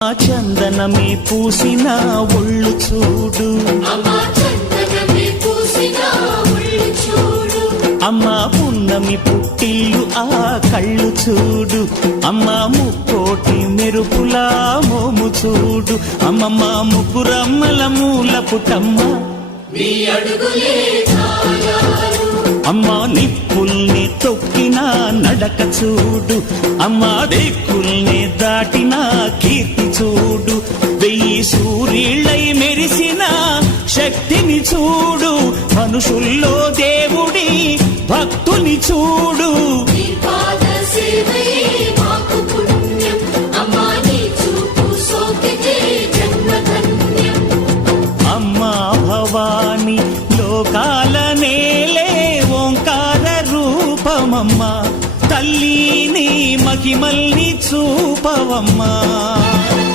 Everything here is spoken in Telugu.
చందనమే పూసిన ఒళ్ళు చూడు, అమ్మ పున్నమి పుట్టిల్లు ఆ కళ్ళు చూడు, అమ్మ ముక్కోటి మెరుపులా మోము చూడు, అమ్మమ్మ ముగ్గురమ్మల మూల పుట్టమ్మ అమ్మ నిప్పుల్ని తొక్కిన నడక చూడు, అమ్మ దిక్కుల్ని దాటిన కీర్తి చూడు, 1000 సూర్యుళ్ళై మెరిసిన శక్తిని చూడు, మనుషుల్లో దేవుడి భక్తుని చూడు. అమ్మా భవాని లోకాల నేలే ఓంకార రూపమమ్మా, తల్లిని మహిమల్ని చూపవమ్మా.